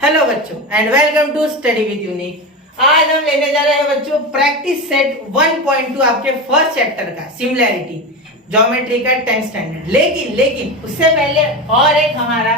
Hello बच्चों and welcome to study with Unique. आज हम लेने जा रहे हैं बच्चों प्रैक्टिस सेट 1.2 आपके फर्स्ट चैप्टर का सिमिलैरिटी ज्योमेट्री का 10th स्टैंडर्ड। लेकिन उससे पहले और एक हमारा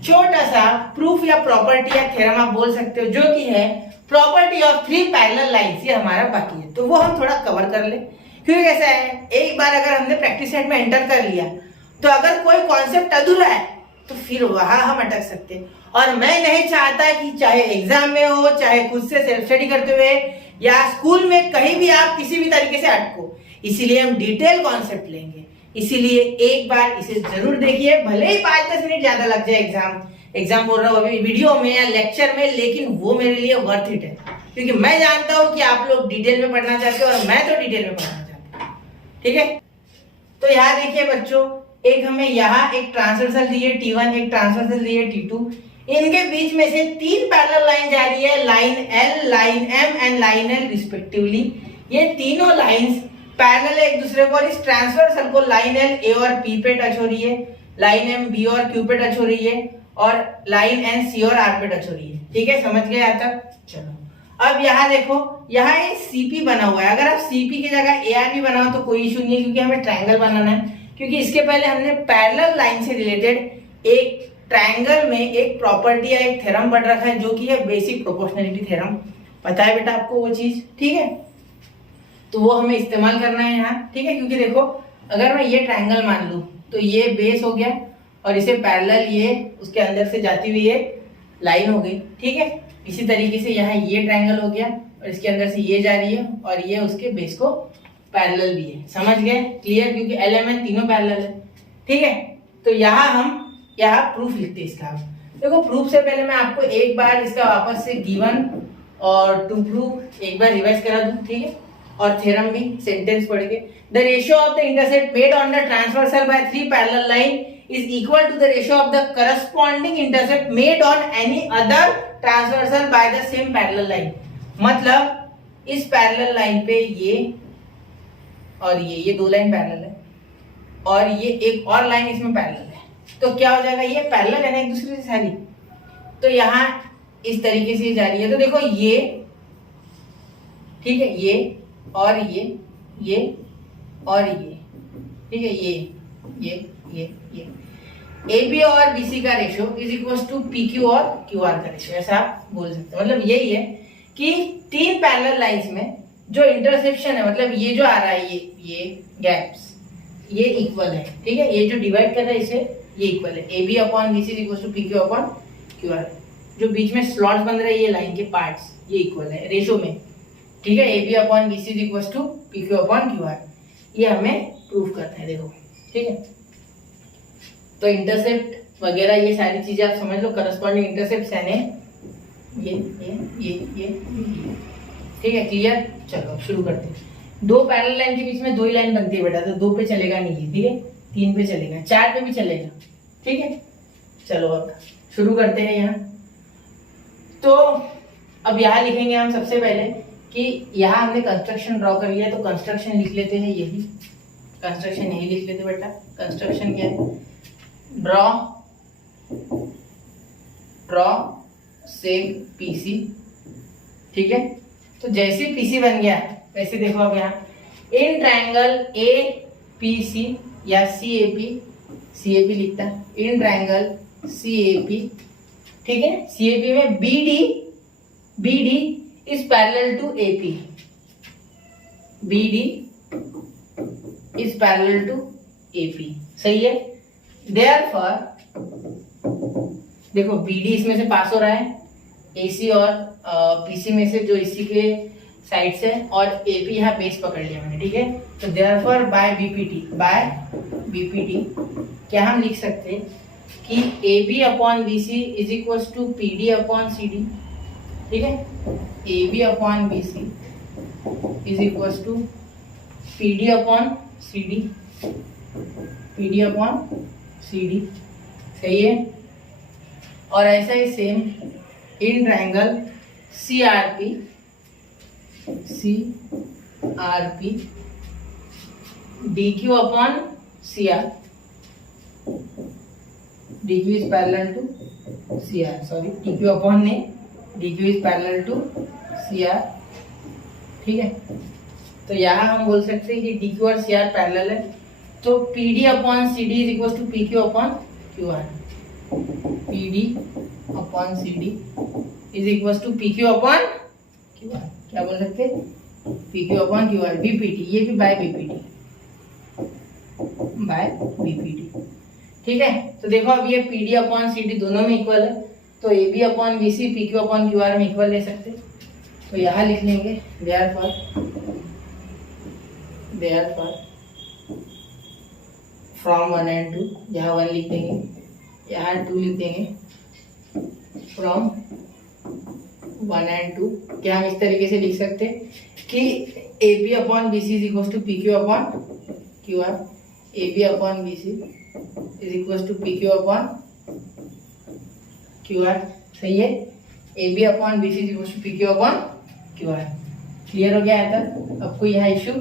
छोटा सा प्रूफ या प्रॉपर्टी या थ्योरम आप बोल सकते हो, जो कि है property of three parallel lines. ये हमारा बाकी है, तो वो हम थोड़ा कवर कर ले। क्योंकि कैसा है, एक बार अगर हमने प्रैक्टिस सेट में एंटर कर लिया तो अगर कोई कॉन्सेप्ट अधूरा है तो फिर वहां हम अटक सकते हैं। और मैं नहीं चाहता कि चाहे एग्जाम में हो, चाहे खुद से सेल्फ स्टडी करते हुए या स्कूल में, कहीं भी आप किसी भी तरीके से अटको। इसीलिए हम डिटेल कॉन्सेप्ट लेंगे। इसीलिए एक बार इसे जरूर देखिए, भले ही 5-10 मिनट ज्यादा लग जाए एग्जाम बोल रहा हूँ अभी वीडियो में या लेक्चर में, लेकिन वो मेरे लिए वर्थ इट है। क्योंकि मैं जानता हूँ कि आप लोग डिटेल में पढ़ना चाहते हो और मैं तो डिटेल में पढ़ना चाहता हूँ। ठीक है, तो यहाँ देखिए बच्चों, एक हमें यहाँ एक ट्रांसवर्सल दी है T1, एक ट्रांसवर्सल दी है T2। इनके बीच में से तीन पैरेलल लाइन जा रही है, line L, line M and line L respectively. ये तीनों लाइंस पैरेलल एक दूसरे को, और इस ट्रांसवर्सल को लाइन L A और P पे टच हो रही है, लाइन M B और Q पे टच हो रही है, और लाइन N C और R पे टच हो रही है। ठीक है, समझ गए यहाँ तक? चलो अब यहाँ देखो, यहाँ एक CP बना हुआ है। अगर आप CP की जगह AR भी बनाओ तो कोई इशू नहीं है, क्योंकि हमें ट्रायंगल बनाना है। क्योंकि इसके पहले हमने पैरेलल लाइन से रिलेटेड एक ट्रायंगल में एक प्रॉपर्टी या एक थ्योरम पढ़ रखा है, जो कि है बेसिक प्रोपोर्शनलिटी थ्योरम। पता है बेटा आपको वो चीज? ठीक है, तो वो हमें इस्तेमाल करना है यहाँ। ठीक है, क्योंकि देखो, अगर मैं ये ट्रायंगल मान लूं तो ये बेस हो गया और इसे पैरेलल ये उसके अंदर से जाती हुई एक लाइन हो गई। ठीक है, इसी तरीके से यहाँ ये ट्रायंगल हो गया और इसके अंदर से ये जा रही है और ये उसके बेस को पैरेलल भी है। समझ गए? क्लियर? क्योंकि LMN तीनों पैरेलल है। ठीक है, तो यहाँ हम प्रूफ लिखते हैं इसका। देखो, प्रूफ से पहले मैं आपको एक बार इसका वापस से गिवन और टू प्रूफ एक बार रिवाइज करा दूं। ठीक है, और थ्योरम भी सेंटेंस पढ़ के। The ratio of the intercept made on the transversal by three parallel line is equal to the ratio of the corresponding intercept made on any other transversal by the same parallel line. मतलब इस parallel line पे ये और ये दो line parallel है, और ये एक और लाइन इसमें पैरेलल है। तो क्या हो जाएगा, ये पैरेलल है ना एक दूसरे से सारी, तो यहाँ इस तरीके से जा रही है। तो देखो ये, ठीक है, ये और ये और ये, ठीक है, ये AB और BC का ratio is equal to PQ और QR का रेशियो, ऐसा आप बोल सकते हो। मतलब यही है कि तीन पैरेलल लाइंस में जो इंटरसेक्शन है, मतलब ये जो आ रहा है, ये गैप्स, ये इक्वल है। ठीक है, ये जो डिवाइड कर रहा है इसे, ये इक्वल है। AB upon BC is equal to PQ upon QR। जो बीच में स्लॉट्स बन रहे हैं ये लाइन के पार्ट्स, ये इक्वल है रेशियो में। ठीक है, AB upon BC is equal to PQ upon QR। ये हमें प्रूफ करना है। देखो, ठीक है, तो इंटरसेप्ट वगैरह ये सारी चीजें आप समझ लो। करस्पॉन्डिंग इंटरसेप्ट यानी ये। ठीक है, क्लियर? चलो शुरू करते हैं। दो पैरेलल लाइन के बीच में दो ही लाइन बनती है बेटा, तो दो पे चलेगा नहीं है। ठीक है, तीन पे चलेगा, चार पे भी चलेगा। ठीक है, चलो अब शुरू करते हैं यहाँ। तो अब यहाँ लिखेंगे हम सबसे पहले कि यहाँ हमने कंस्ट्रक्शन ड्रॉ कर लिया, तो कंस्ट्रक्शन लिख लेते हैं। यही कंस्ट्रक्शन यही लिख लेते बेटा। कंस्ट्रक्शन क्या है? Draw same PC। ठीक है, तो जैसे PC बन गया वैसे देखो अब यहाँ इन ट्रायंगल APC या CAP लिखता है, इन ट्रायंगल CAP। ठीक है, CAP में BD is parallel to AP। BD is parallel to AP। सही है? देयरफॉर देखो, BD इसमें से पास हो रहा है, AC और PC में से जो इसी के साइड से, और AP यहाँ बेस पकड़ लिया मैंने। ठीक है, तो देयरफॉर बाय BPT क्या हम लिख सकते हैं कि AB upon BC is equal to PD upon CD। ठीक है, AB upon BC is equal to PD upon CD। सही है? और ऐसा ही same in triangle CRP DQ upon CR। DQ is parallel to C R, sorry D Q upon ने, D Q is parallel to C R, ठीक है। तो यहाँ हम बोल सकते हैं कि डी क्यू और सी आर पैरेलल है, तो P D upon C D is equal to P Q upon Q R, P D upon C D is equal to P Q upon Q R, क्या बोल सकते हैं, P Q upon Q R, BPT, ये भी bye BPT, bye BPT, ठीक है। तो देखो अब ये P D upon C D दोनों में इक्वल है, तो A B upon B C P Q upon Q R में इक्वल ले सकते हैं। तो यहाँ लिख लेंगे देयरफॉर फ्रॉम 1 and 2, यहाँ 1 लिख देंगे, यहाँ 2 लिख देंगे, फ्रॉम 1 and 2। क्या हम इस तरीके से लिख सकते हैं कि A B upon B C is equal to P Q upon Q R, A B upon B C is equal to P Q upon Q R, सही है। A B upon B C is equal to P Q upon Q R, clear हो गया है तक? अब कोई यहाँ issue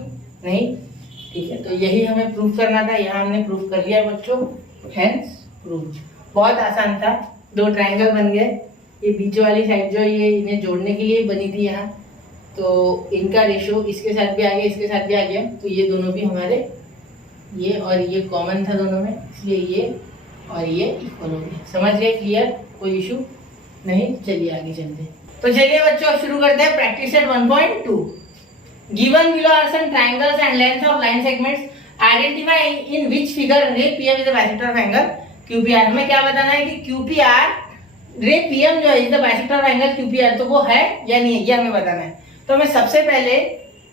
नहीं, ठीक है। तो यही हमें प्रूफ करना था, यहाँ हमने प्रूफ कर लिया बच्चों, हेंस प्रूफ। बहुत आसान था, दो ट्रायंगल बन गए, ये बीच वाली साइड जो ये इन्हें जोड़ने के लिए बनी थी यहाँ, तो इनका रेशो इसके साथ भी आ गया, इसके साथ भी आ गया, तो ये दोनों भी हमारे, ये और ये कॉमन था दोनों में, इसलिए ये और ये इक्वल हो गए। समझ गए? क्लियर? कोई इशू नहीं। चलिए आगे चलते हैं। तो चलिए बच्चों शुरू करते हैं practice set 1.2। Given below are some triangles and length of line segments, identify in which figure ray PM is the bisector of angle QPR. हमें क्या बताना है कि क्यूपीआर रे पीएम जो है is the bisector of angle QPR, तो वो है या नहीं है, ये हमें बताना है। तो हमें सबसे पहले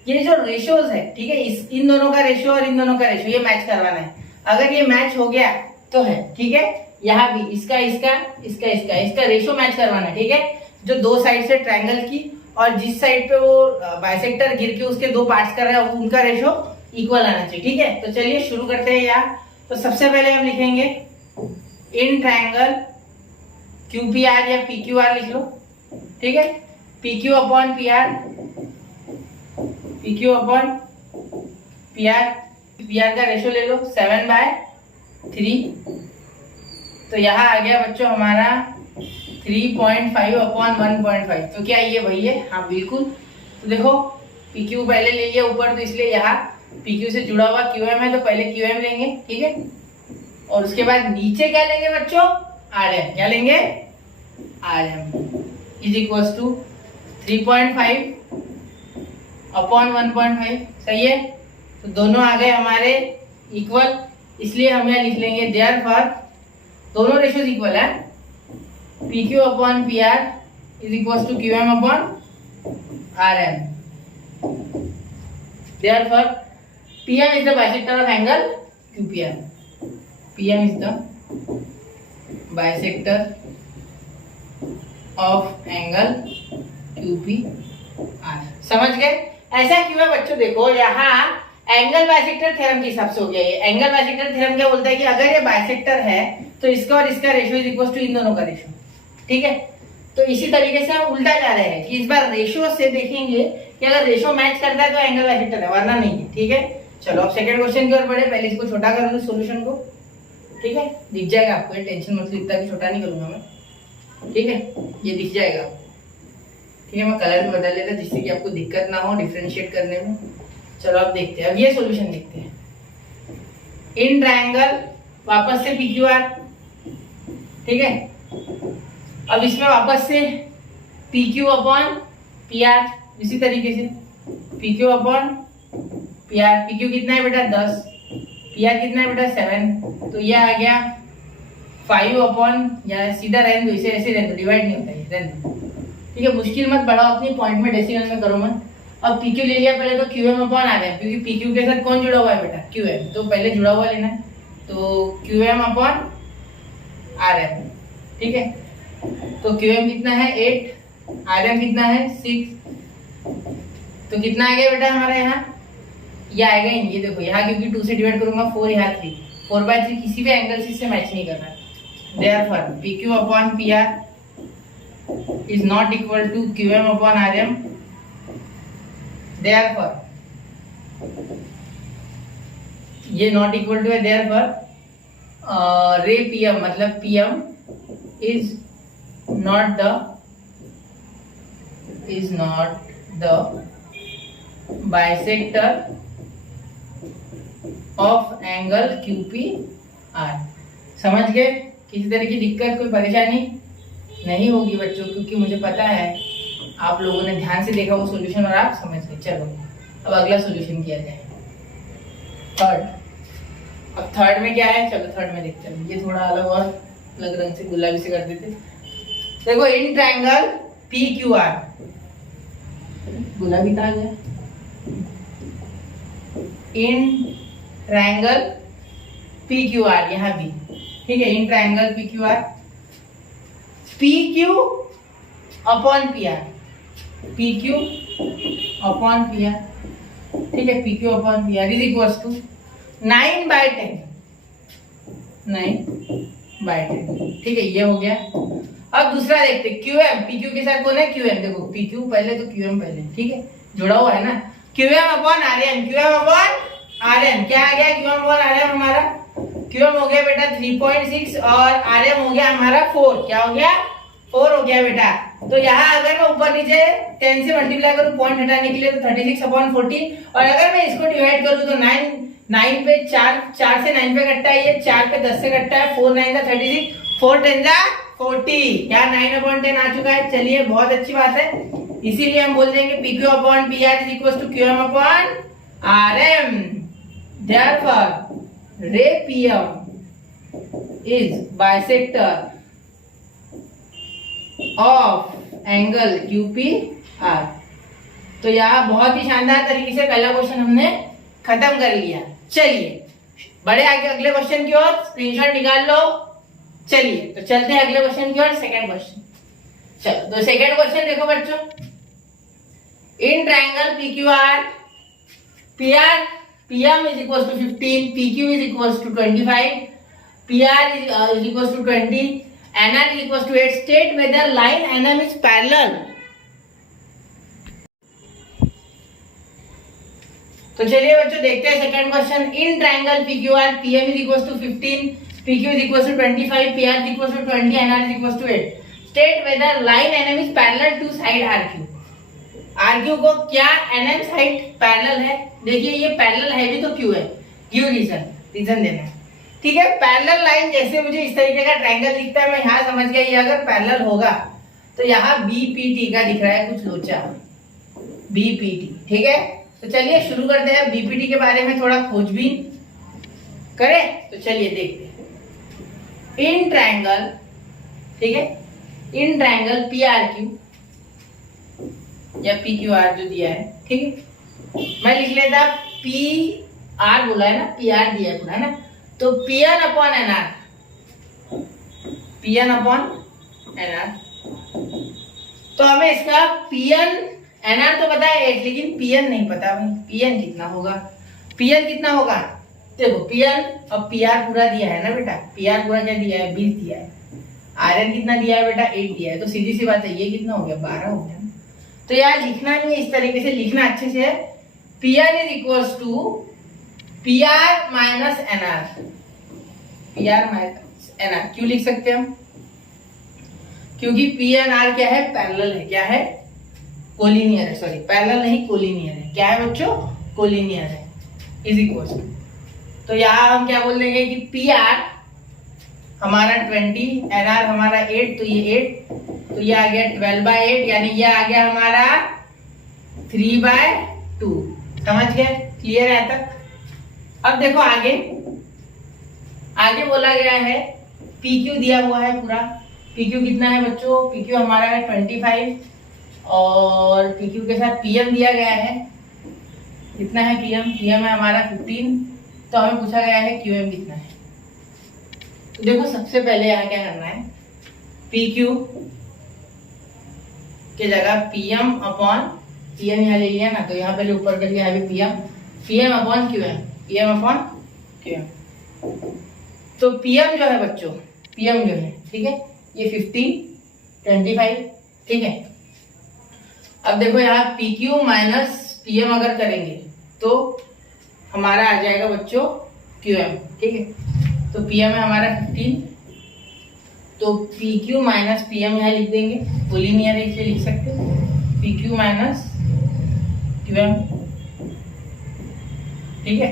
ये जो रेशियोज है, ठीक है, इन दोनों का रेशियो और इन दोनों का रेशियो ये मैच करवाना है। अगर ये मैच हो गया तो है, ठीक है। यहाँ भी इसका इसका रेशियो मैच करवाना है, ठीक है। जो दो साइड से ट्रायंगल की और जिस साइड पे वो बाइसेक्टर गिर के उसके दो पार्ट्स कर रहा है उनका रेशियो इक्वल आना चाहिए, ठीक है। तो चलिए शुरू करते हैं यहाँ। तो सबसे पहले हम लिखेंगे इन ट्रायंगल क्यूपीआर या पीक्यूआर लिख लो, ठीक है। PQ upon PR, PQ upon PR, PR का रेशियो ले लो 7/3। तो यहाँ आ गया बच्चों हमारा 3.5 अपॉन 1.5। तो क्या ये वही है? हाँ बिल्कुल। तो देखो PQ पहले ले लिया ऊपर, तो इसलिए यहाँ PQ से जुड़ा हुआ QM है, तो पहले QM लेंगे, ठीक है। और उसके बाद नीचे क्या लेंगे बच्चों? RM। क्या लेंगे? RM is equal to 3.5 upon 1.5, सही है। तो दोनों आ गए हमारे इक्वल, इसलिए हम यहाँ लिख लेंगे देयरफॉर दोनों रेशियोज इक्वल है, PQ upon PR is equal to QM upon RM। Therefore, PM is the bisector of angle QPR. PM is the bisector of angle QPR. समझ गए? ऐसा क्यों है बच्चों? देखो यहाँ एंगल बाइसेक्टर थ्योरम के हिसाब से हो गया ये। एंगल बाइसेक्टर थ्योरम क्या बोलता है कि अगर ये बाइसेक्टर है तो इसका और इसका रेशियो इज इक्वल टू इन दोनों का रेशियो, ठीक है। तो इसी तरीके से हम उल्टा जा रहे हैं कि इस बार रेशियो से देखेंगे कि अगर रेशियो मैच करता है तो एंगल बाइसेक्टर है, वरना नहीं है, ठीक है। चलो अब सेकंड क्वेश्चन की ओर बढ़े। पहले इसको छोटा कर लूं सॉल्यूशन को, ठीक है। दिख जाएगा आपको, टेंशन मत लो, इतना भी छोटा नहीं करूंगा मैं, ठीक है। ये दिख जाएगा, ठीक है। मैं कलर भी बदल लेता जिससे कि आपको दिक्कत ना हो डिफरेंशिएट करने में। चलो अब देखते हैं, अब ये सॉल्यूशन देखते हैं। इन ट्रायंगल वापस से PQR, ठीक है। अब इसमें वापस से PQ अपॉन PR, इसी तरीके से PQ अपॉन PR। PQ कितना है बेटा? 10। PR कितना है बेटा? 7। तो ये आ गया 5 अपॉन, या सीधा रहने दो, इसे ऐसे रहने दो, डिवाइड नहीं होता है, रहने दो, ठीक है। मुश्किल मत बढ़ाओ, अपनी पॉइंट में डेसिमल में करो मत। अब PQ ले लिया पहले, तो QM अपॉन आ गया, क्योंकि PQ के साथ कौन जुड़ा हुआ है बेटा? QM। तो पहले जुड़ा हुआ लेना है, तो QM अपॉन RM, ठीक है। तो QM कितना है? 8, RM कितना है? 6। तो कितना आ गया बेटा हमारा यहाँ? ये आएगा ही नहीं, ये देखो यहाँ, क्योंकि 2 से डिवाइड करूंगा 4, यहाँ 3, 4/3 किसी भी एंगल से मैच नहीं कर रहा। Therefore, PQ upon PR is not equal to QM upon RM. Therefore, ये not equal to है, therefore रे PM मतलब PM is not the bisector of angle QPR। समझ गए? किसी तरह की दिक्कत, कोई परेशानी नहीं होगी बच्चों, क्योंकि मुझे पता है आप लोगों ने ध्यान से देखा वो सॉल्यूशन और आप समझ गए। चलो अब अगला सॉल्यूशन किया जाए, थर्ड। अब थर्ड में क्या है, चलो थर्ड में देखते हैं। ये थोड़ा अलग और अलग रंग से गुलाबी से कर देते। देखो इन ट्रायंगल PQR, गुलाबी कहाँ गया? इन ट्रायंगल PQR यहाँ भी, ठीक है। In triangle PQR, PQ upon PR, PQ upon PR, ठीक है। PQ upon PR is equals to 9/10, 9/10, ठीक है। ये हो गया। अब दूसरा देखते QM, PQ के साथ कौन है? QM। देखो PQ पहले तो QM पहले, ठीक है, जुड़ा हुआ है ना। QM upon RM, QM upon RM क्या आ गया? QM अपॉन RM हमारा, QM हो गया बेटा 3.6 और RM हो गया हमारा 4। क्या हो गया? 4 हो गया बेटा। तो यहाँ अगर मैं ऊपर नीचे 10 से मल्टीप्लाई करूँ पॉइंट हटाने के लिए तो 36/14, और अगर मैं इसको डिवाइड करूँ तो 9 पे 4 से 9 पे कटता है, ये 4 पे 10 से कटता है, 4 9 जा 36, 4 10 जा 40, क्या 9/10 आ चुका है। चलिए बहुत अच्छी बात है, इसीलिए हम बोल देंगे PQ upon PR is equal to QM upon RM। Therefore ray PM is bisector of angle QPR। तो यहाँ बहुत ही शानदार तरीके से पहला क्वेश्चन हमने खत्म कर लिया। चलिए बड़े आगे अगले क्वेश्चन की ओर, स्क्रीनशॉट निकाल लो। चलिए तो चलते हैं अगले क्वेश्चन की ओर, सेकंड क्वेश्चन। चलो तो सेकंड क्वेश्चन देखो बच्चों, इन triangle PQR, PM is equals to 15, PQ is equals to 25, PR is equals to 20, NR is equals to 8. State whether line NM is parallel। तो चलिए बच्चों देखते हैं second question. In triangle PQR, PM is equals to 15, PQ is equals to 25, PR is equals to 20, NR is equals to 8. State whether line NM is parallel to side RQ। RQ को क्या NM side parallel है? देखिए ये parallel है भी तो क्यों है, क्यों रीजन देना है, ठीक है। पैरेलल लाइन जैसे मुझे इस तरीके का ट्रायंगल दिखता है, मैं यहाँ समझ गया ये अगर पैरेलल होगा तो यहाँ BPT का दिख रहा है कुछ लोचा, BPT, ठीक है। तो चलिए शुरू करते हैं, BPT के बारे में थोड़ा खोजबीन करें। तो चलिए देखते हैं इन ट्रायंगल, ठीक है, इन ट्रायंगल PRQ या PQR जो दिया है, ठीक है। मैं लिख लेता PR बोला है ना, PR दिया है पूरा, है ना। तो PN upon NR, PN upon NR, तो हमें इसका PN NR तो पता है 8, लेकिन PN नहीं पता भाई। PN कितना होगा? PN कितना होगा? देखो PN और PR पूरा दिया है ना बेटा, PR पूरा क्या दिया है? 20 दिया है। RN कितना दिया है बेटा? 8 दिया है। तो सीधी सी बात है, ये कितना हो गया? 12 हो गया। तो यार लिखना नहीं है इस तरीके से, लिखना अच्छे से है। PN is equals to PR minus NR, PR minus NR क्यों लिख सकते हैं हम? क्योंकि PNR क्या है? पैरेलल है। क्या है? कोलिनियर है, सॉरी पैरेलल नहीं कोलिनियर है। क्या है बच्चों? कोलिनियर है। इज इक्वल्स टू, तो यहाँ हम क्या बोल देंगे कि PR हमारा 20, NR हमारा 8, तो ये 8, तो ये आ गया 12/8, यानी ये आ गया हमारा 3/2। समझ गए? क्लियर है तक? अब देखो आगे आगे बोला गया है PQ दिया हुआ है पूरा। PQ कितना है बच्चों? PQ हमारा है 25 और PQ के साथ PM दिया गया है। कितना है PM? PM है हमारा 15। तो हमें पूछा गया है QM कितना है। तो देखो सबसे पहले यहाँ क्या करना है, PQ की जगह PM अपॉन PM यहाँ ले लिया ना, तो यहाँ पहले ऊपर कर लिया है PM upon QM, PM upon QM। तो PM जो है बच्चों, PM जो है, ठीक है, ये 15, 25, ठीक है। अब देखो यहाँ PQ माइनस PM अगर करेंगे तो हमारा आ जाएगा बच्चों QM, ठीक है। तो PM है हमारा 15 तो P Q minus P M यहाँ लिख देंगे, कोलिनियर है इसलिए लिख सकते हो P Q minus Q M, ठीक है,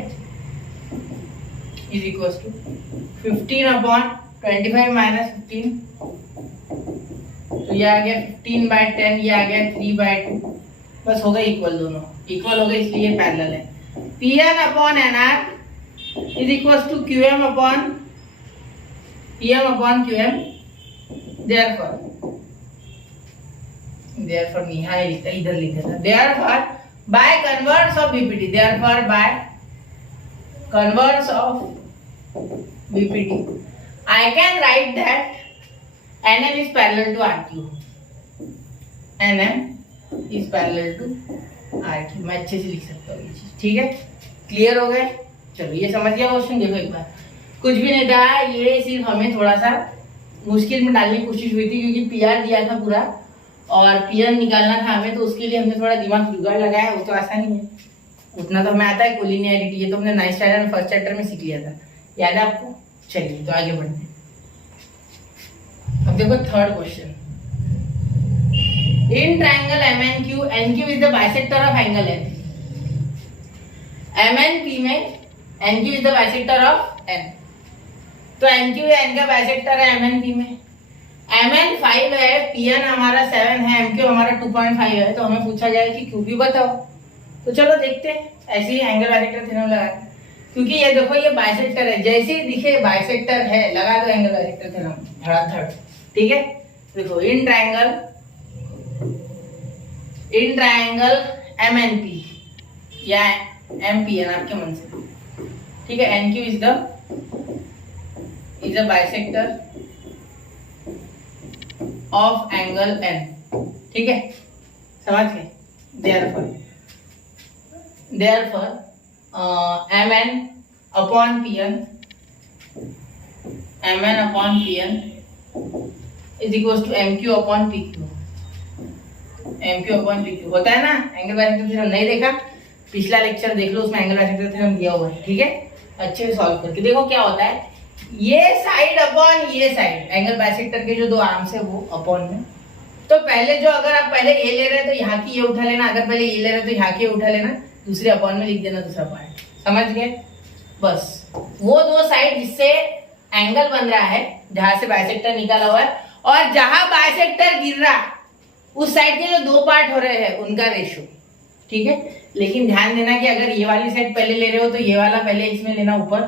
इज इक्वल टू 15/25 माइनस 15, तो ये आ गया 15/10, ये आ गया 3/2, बस हो गए इक्वल, दोनों इक्वल हो गए इसलिए पैरेलल है। P N upon N R is equal to Q M upon Q M, therefore यहाँ नहीं लिखता, इधर लिख देता, therefore by converse of BPD, therefore by converse of BPD I can write that NM is parallel to RQ, NM is parallel to RQ, मैं अच्छे से लिख सकता हूँ ये चीज, ठीक है, क्लियर हो गए। चलो ये समझ गया क्वेश्चन, देखो एक बार, कुछ भी नहीं था, ये सिर्फ हमें थोड़ा सा मुश्किल में डालने की कोशिश हुई थी क्योंकि पीआर दिया था पूरा और पीआर निकालना था हमें, तो उसके लिए हमने थोड़ा दिमाग जुगाड़ लगाया, वो तो आसान ही है, उतना तो हमें आता है। कोलिनियरिटी ये तो हमने 9th स्टैंडर्ड में 1st चैप्टर में सीख लिया था, याद है आपको। चलिए तो आगे बढ़ते हैं। अब देखो third question, in triangle MNQ, NQ is the bisector of angle N, MNP में NQ is the bisector of N, तो NQ या N का बाइसेक्टर है MNP में, MN 5 है, PN हमारा 7 है, MQ हमारा 2.5 है, तो हमें पूछा जाए कि QP बताओ। तो चलो देखते हैं, ऐसे ही एंगल बाइसेक्टर थ्योरम लगा, क्योंकि ये देखो ये बाइसेक्टर है, जैसे ही दिखे बाइसेक्टर है लगा दो एंगल बाइसेक्टर थ्योरम धड़ाधड़, ठीक है। देखो इन ट्रायंगल MNP या MPN आपके मन से, ठीक है, NQ is a bisector of angle N, ठीक है, समझ गए। therefore MN upon PN is equals to MQ upon PQ, होता है ना। एंगल बाइसेक्टर थ्योरम नहीं देखा, पिछला लेक्चर देख लो, उसमें एंगल बाइसेक्टर थ्योरम दिया हुआ है, ठीक है, अच्छे से सॉल्व करके देखो क्या होता है। ये साइड अपॉन ये साइड, एंगल बाइसेक्टर के जो दो आर्म्स है वो अपॉन में, तो पहले जो, अगर आप पहले ए ले रहे हैं तो यहाँ की ये उठा लेना, अगर पहले ये ले रहे हैं तो यहाँ की ये उठा लेना, दूसरे अपॉन में लिख देना दूसरा पार्ट, समझ गए। बस वो दो साइड जिससे एंगल बन रहा है, जहां से बाइसेक्टर निकाला हुआ है, और जहां बाइसेक्टर गिर रहा उस साइड के जो दो पार्ट हो रहे हैं उनका रेशो, ठीक है। लेकिन ध्यान देना कि अगर ये वाली साइड पहले ले रहे हो तो ये वाला पहले इसमें लेना ऊपर,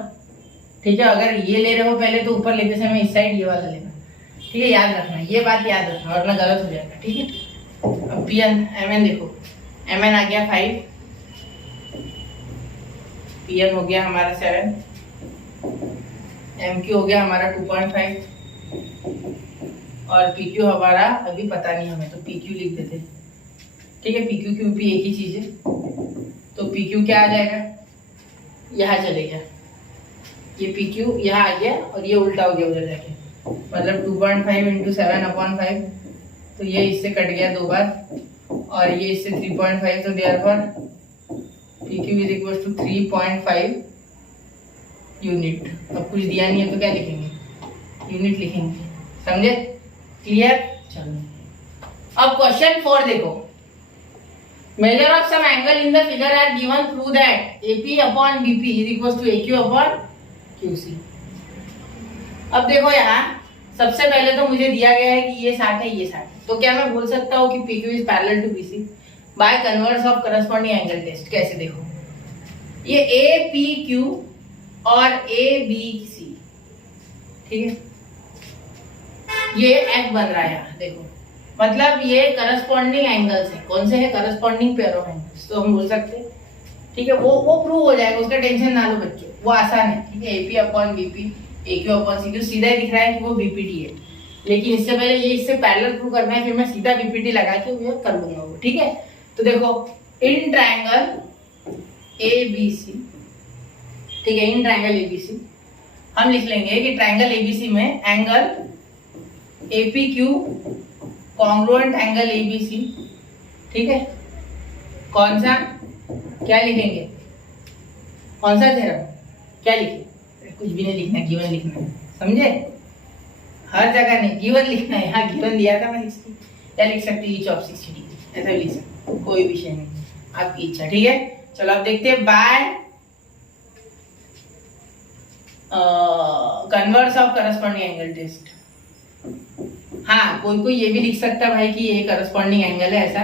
ठीक है, अगर ये ले रहे हो पहले तो ऊपर लेते समय इस साइड ये वाला लेना, ठीक है, याद रखना, ये बात याद रखना वरना गलत हो जाएगा, ठीक है। अब PN MN देखो, MN आ गया 5, PN हो गया हमारा 7, MQ हो गया हमारा 2.5 और PQ हमारा अभी पता नहीं हमें, तो PQ लिख देते, ठीक है। PQ QP एक ही चीज है, तो PQ क्या आ जाएगा, यहाँ चलेगा, ये PQ यहाँ आ गया और ये उल्टा हो गया उधर जाके, मतलब 2.5 × 7/5, तो ये इससे कट गया 2 बार और ये इससे 3.5, तो therefore PQ is equal to 3.5 unit. अब कुछ दिया नहीं है तो क्या लिखेंगे, यूनिट लिखेंगे, समझे, क्लियर। चलो अब क्वेश्चन 4 देखो, measure of some angle in the figure are given through that AP upon BP is equal to AQ upon QC। अब देखो यहाँ सबसे पहले तो मुझे दिया गया है कि ये 60 है, ये 60 है, तो क्या मैं बोल सकता हूँ कि PQ is parallel to BC by converse of corresponding angle test. कैसे, देखो ये APQ और ABC, ठीक है, ये F बन रहा है यहाँ, देखो मतलब ये करस्पॉन्डिंग एंगल्स है, कौन से है, करस्पॉन्डिंग पेयर ऑफ एंगल्स, तो हम बोल सकते हैं, ठीक है, वो प्रूव हो जाएगा, उसका टेंशन ना लो बच्चों, वो आसान है, ठीक है। AP upon BP, AQ upon CQ, सीधा ही दिख रहा है कि वो BPD है, लेकिन इससे पहले ये इससे पैरेलल प्रूव करना है, फिर मैं सीधा BPD लगा के वो कर दूंगा वो, ठीक है। तो देखो इन ट्रायंगल ABC, ठीक है, इन ट्रायंगल ABC हम लिख लेंगे कि ट्रायंगल ABC में angle APQ congruent angle ABC, ठीक है, कौन सा, क्या लिखेंगे, कौन सा थ्योरम, क्या लिखे, कुछ भी नहीं लिखना, गिवन लिखना है, समझे। हर जगह नहीं, गिवन लिखना है। यहाँ गिवन दिया था मैंने, इसकी क्या लिख सकते ईच ऑफ 60 डिग्री, ऐसा भी लिख सकते, कोई विषय नहीं, आपकी इच्छा। ठीक है, चलो अब देखते हैं by converse of corresponding angle test. हाँ, कोई ये भी लिख सकता है भाई कि ये करस्पॉन्डिंग एंगल है ऐसा,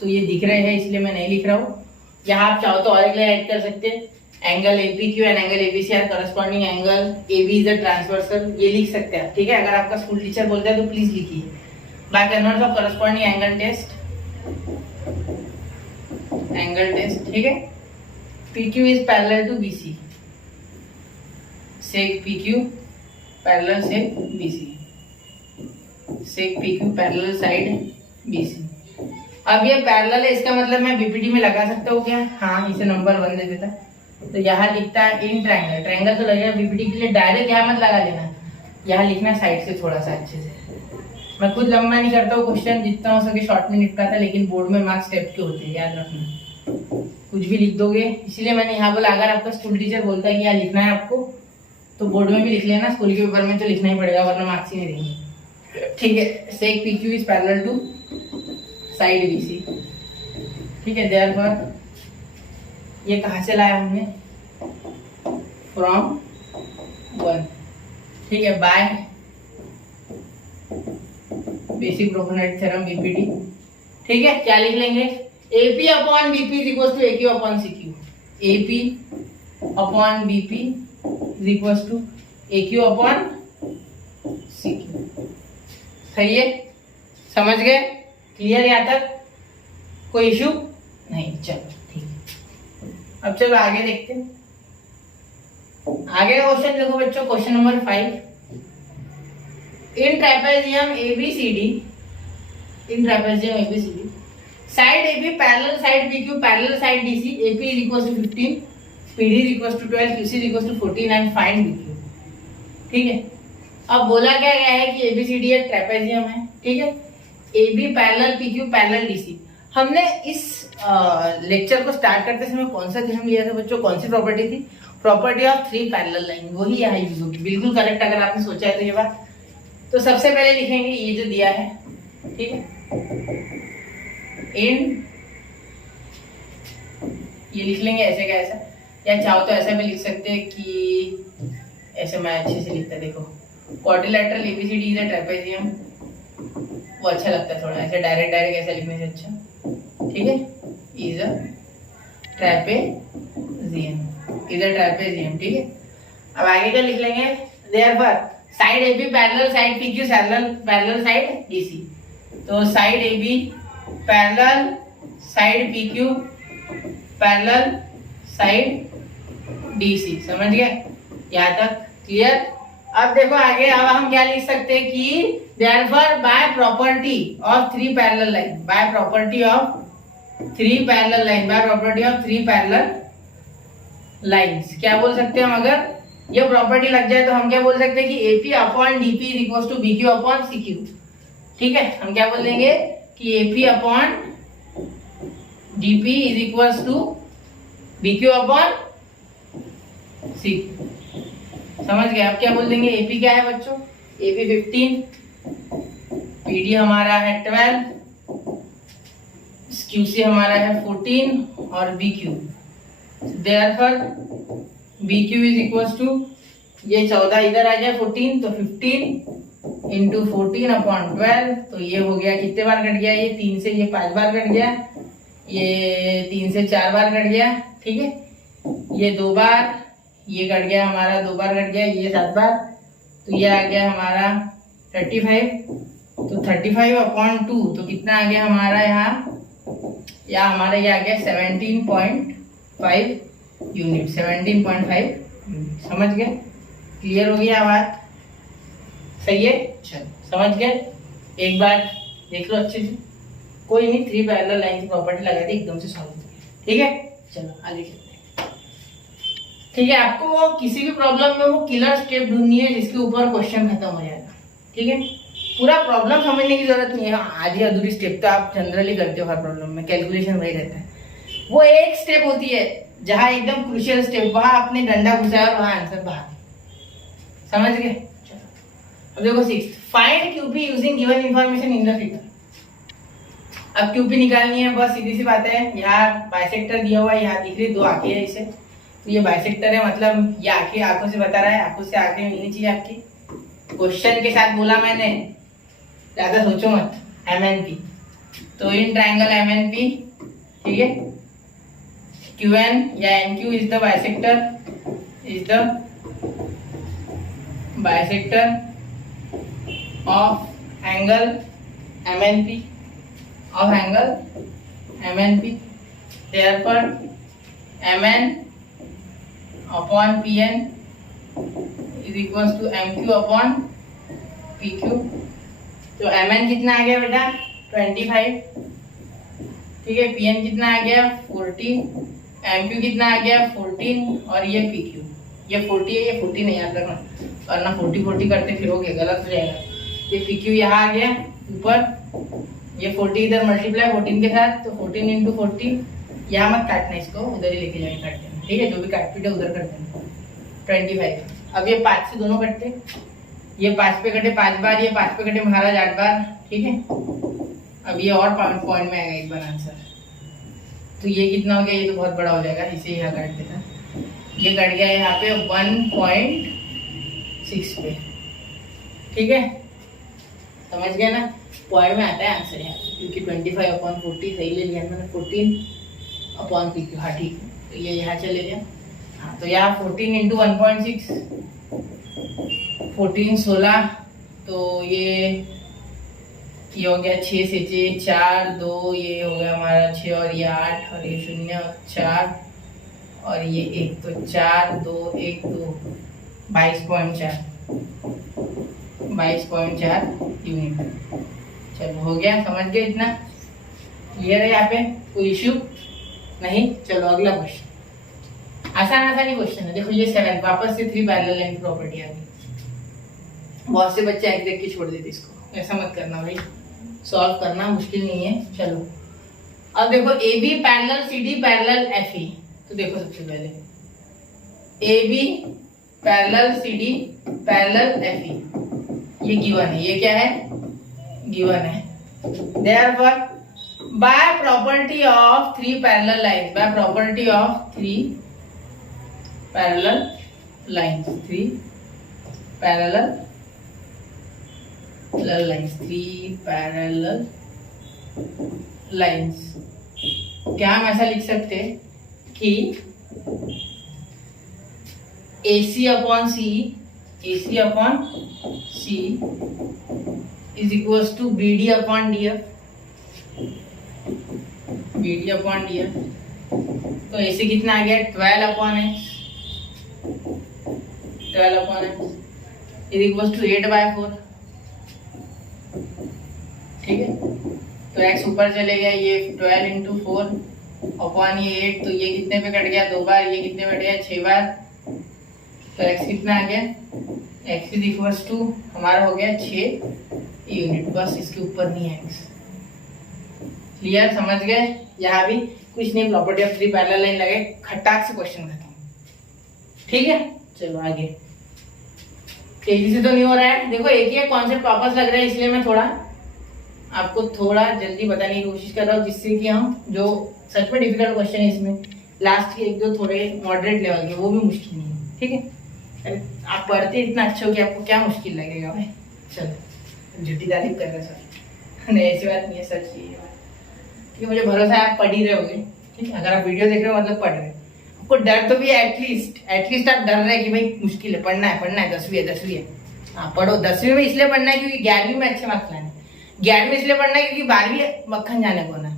तो ये दिख रहे हैं इसलिए मैं नहीं लिख रहा हूँ। यहाँ आप चाहो तो और एक ऐड कर सकते हैं, angle APQ and angle ABC are corresponding angle, AB is a transversal, ये लिख सकते हैं। ठीक है, अगर आपका स्कूल टीचर बोलता है तो प्लीज लिखिए। By converse of corresponding angle test, ठीक है। PQ is parallel to BC, sec PQ parallel sec BC, sec PQ parallel side BC। अब ये पैरेलल है, इसका मतलब मैं BPD में लगा सकता हूँ क्या? हाँ, इसे नंबर 1 दे देता, तो यहाँ लिखता है इन ट्रायंगल, ट्रायंगल तो लगेगा BPD के लिए, डायरेक्ट यहाँ मत लगा लेना, यहाँ लिखना साइड से थोड़ा सा अच्छे से। मैं खुद लंबा नहीं करता हूँ क्वेश्चन, जितना हो सके शॉर्ट में निपटाता, लेकिन बोर्ड में मार्क्स स्टेप के होते हैं, याद रखना। कुछ भी लिख दोगे, इसीलिए मैंने यहाँ बोला अगर आपका स्कूल टीचर बोलता है कि यहाँ लिखना है आपको, तो बोर्ड में भी लिख लेना, स्कूल के पेपर में तो लिखना ही पड़ेगा, वरना मार्क्स ही नहीं देंगे। ठीक है, sec PQ is parallel to side BC। ठीक है, देयरफॉर ये कहाँ से लाया हमने? फ्रॉम 1। ठीक है, by basic proportionality theorem BPD। ठीक है, क्या लिख लेंगे? AP upon BP is equal to AQ upon CQ, AP upon BP is equal to AQ upon CQ। सही है, समझ गए? क्लियर यहाँ तक? कोई इशू नहीं? चलो ठीक है, अब चलो आगे देखते हैं। आगे का क्वेश्चन देखो बच्चों, question number 5। In trapezium ABCD, side AB parallel side PQ parallel side DC, AP is equal to 15, PD is equal to 12, QC is equal to 14 and find BQ। ठीक है, अब बोला क्या गया है कि ABCD एक ट्रापेजियम है। ठीक है, AB parallel PQ parallel DC। हमने इस लेक्चर को स्टार्ट करते समय कौन सा थ्योरम लिया था बच्चों? कौन सी प्रॉपर्टी थी? प्रॉपर्टी ऑफ 3 पैरेलल लाइन, वही यहाँ यूज होगी। बिल्कुल करेक्ट, अगर आपने सोचा है तो ये बात। तो सबसे पहले लिखेंगे ये जो दिया है, ठीक है, इन, ये लिख लेंगे ऐसे का ऐसा, या चाहो तो ऐसा भी लिख सकते हैं कि ऐसे मैं अच्छे से लिखता, देखो quadrilateral ABCD is a trapezium, वो अच्छा लगता है थोड़ा, ऐसे डायरेक्ट ऐसे लिखने से अच्छा। ठीक है, इज अ ट्रापेजियम, ठीक है। अब आगे क्या लिख लेंगे? Therefore side AB parallel side PQ parallel side DC, तो side AB parallel side PQ parallel side DC। समझ गए यहाँ तक? क्लियर? अब देखो आगे, अब हम क्या लिख सकते हैं कि therefore by property of 3 parallel line, by property of 3 parallel lines, क्या बोल सकते हैं हम? अगर ये प्रॉपर्टी लग जाए तो हम क्या बोल सकते हैं कि AP upon DP is equal to BQ upon CQ। ठीक है, हम क्या बोल देंगे कि AP upon DP is equal to BQ upon CQ। समझ गए? अब क्या बोल देंगे? AP क्या है बच्चों? AP 15, PD हमारा है 12, QC हमारा है 14 और BQ, therefore BQ is equal to, ये 14 इधर आ गया 14, तो 15 इंटू 14 अपॉन 12, तो ये हो गया कितने बार कट गया? ये 3 से ये 5 बार कट गया, ये 3 से 4 बार कट गया। ठीक है, ये 2 बार, ये कट गया हमारा 2 बार कट गया, ये 7 बार, तो ये आ गया हमारा 35, तो 35 अपॉन 2, तो कितना आ गया हमारा यहाँ? या हमारा ये आ गया 17.5 यूनिट, 17.5 यूनिट। समझ गए? क्लियर हो गया बात? सही है, चलो समझ गए? एक बार देख लो अच्छे से, कोई नहीं, 3 पैरेलल लाइन की प्रॉपर्टी लगा दी, एकदम से सॉल्व हो गया। ठीक है, चलो आगे चलते हैं। ठीक है, आपको वो किसी भी प्रॉब्लम में वो किलर स्टेप ढूंढनी है जिसके ऊपर क्वेश्चन खत्म हो जाएगा। ठीक है, पूरा प्रॉब्लम समझने की जरूरत नहीं है, आधी अधूरी स्टेप तो आप जनरली करते हो हर प्रॉब्लम में, कैलकुलेशन वही रहता है। वो एक स्टेप होती है जहां एकदम क्रूशियल स्टेप, वहां आपने डंडा घुसाया और वहां आंसर बाहर। समझ गए? अब देखो 6, find QP using given information in the figure. अब क्यूपी निकालनी है, बस सीधी सी बात है। यहाँ बाइसेक्टर दिया हुआ है, यहाँ दिख रही 2 आंखें है इसे, तो ये बाइसेक्टर है, मतलब ये आंखें आंखों से बता रहा है, आंखों से आंखें मिलनी चाहिए आपकी। क्वेश्चन के साथ बोला मैंने, ज्यादा सोचो मत। MNP, तो इन ट्राइंगल MNP, ठीक है, QN या NQ is the bisector, of angle MNP, therefore MN upon PN is equals to MQ upon PQ। तो MN कितना आ गया बेटा 25, ठीक है, PN कितना आ गया 40, MQ कितना आ गया 14, और ये PQ, ये 40 है, ये 40 नहीं याद रखना, वरना 40 करते फिरोगे, गलत हो जाएगा। ये PQ यहाँ आ गया ऊपर, ये 40 इधर मल्टीप्लाई 14 के साथ, तो 14 इंटू 40, यहाँ मत काटना इसको, उधर ही लेके जाके काट देना, ठीक है, जो भी काट पीटे उधर कर देना। 25, अब ये 5 से दोनों कटते, ये 5 पे कटे 5 बार, ये 5 पे कटे महाराज 8 बार, ठीक है। अब ये और पॉइंट में आएगा एक बार आंसर, तो ये कितना हो गया, ये तो बहुत बड़ा हो जाएगा, इसे यहाँ काट देना, ये कट गया यहाँ पे 1.6 पे, ठीक है, समझ गया ना, पॉइंट में आता है आंसर यहाँ, क्योंकि 25/40 सही ले लिया मैंने, 14/PQ, हाँ ठीक है, तो ये यहाँ चले गया। हाँ, तो यहाँ 14 इंटू 1.6, 14 16, तो ये हो गया 6 से 6 4 2, ये हो गया हमारा 6 और ये 8 और ये 0 और 4 और ये 1, तो 4 2 1 2, 22.4 यूनिट। चलो हो गया, समझ गए, इतना क्लियर है, यहाँ पे कोई इश्यू नहीं। चलो अगला क्वेश्चन, आसान ही क्वेश्चन है। देखो ये 7, वापस से 3 पैरेलल लाइन प्रॉपर्टी आ गई। बहुत से बच्चे ऐसे देख के छोड़ देते इसको, ऐसा मत करना भाई, सॉल्व करना मुश्किल नहीं है। चलो अब देखो AB parallel CD parallel FE, तो देखो सबसे पहले AB parallel CD parallel FE, ये गिवन है, ये क्या है, गिवन है। Therefore by property of 3 parallel lines, by property of 3 parallel lines, 3 parallel lines, क्या हम ऐसा लिख सकते कि AC upon C is equals to BD upon DF, तो AC कितना आ गया 12 upon X is equals to 8/4, ठीक है, तो x ऊपर चले गया, ये 12 इंटू 4 अपॉन ये 8, तो ये कितने पे कट गया 2 बार, ये कितने पे कट गया 6 बार, तो x कितना आ गया, x इज इक्वल्स टू हमारा हो गया 6 यूनिट, बस इसके ऊपर नहीं है x। क्लियर, समझ गए, यहाँ भी कुछ नहीं, प्रॉपर्टी ऑफ 3 पैरेलल लाइन लगे, खटाक से क्वेश्चन खत्म, ठीक है। चलो आगे, तेजी से तो नहीं हो रहा है, देखो एक ही कॉन्सेप्ट वापस लग रहा है, इसलिए मैं आपको थोड़ा जल्दी बताने की कोशिश कर रहा हूँ, जिससे कि हम जो सच में डिफिकल्ट क्वेश्चन है इसमें लास्ट के 1-2 थोड़े मॉडरेट लेवल के, वो भी मुश्किल नहीं है, ठीक है। अरे आप पढ़ते इतना अच्छा हो कि आपको क्या मुश्किल लगेगा भाई। चलो झूठी तारीफ कर रहे सर, नहीं ऐसी बात नहीं है, सच ही है, क्योंकि मुझे भरोसा है आप पढ़ ही रहे होगे, ठीक है। अगर आप वीडियो देख रहे हो मतलब पढ़ रहे हो, आपको डर तो भी है, एटलीस्ट आप डर रहे हैं कि भाई मुश्किल है, पढ़ना है, 10वीं है, हाँ पढ़ो। 10वीं में इसलिए पढ़ना है क्योंकि 11वीं में अच्छे मार्क्स लाने, 11वीं में इसलिए पढ़ना है क्योंकि 12वीं मक्खन जाने को ना,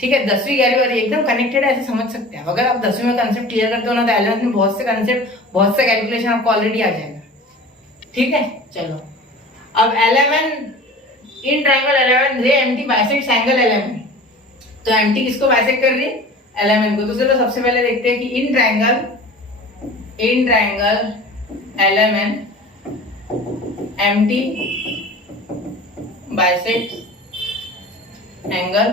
ठीक है। 10वीं 11वीं वाली एकदम कनेक्टेड है, ऐसे समझ सकते हैं। अगर आप 10वीं में कंसेप्ट क्लियर करते हो ना, तो 11वीं में बहुत से कंसेप्ट, बहुत से कैलकुलेशन आपको ऑलरेडी आ जाएगा, ठीक है। चलो अब 11 इन ट्राइंगल 11 रे MT बाइसेक्ट्स एंगल 11, तो MT किसको बाइसेक्ट कर रही है 11 को, तो चलो सबसे पहले देखते हैं कि in triangle 11 MT bisect angle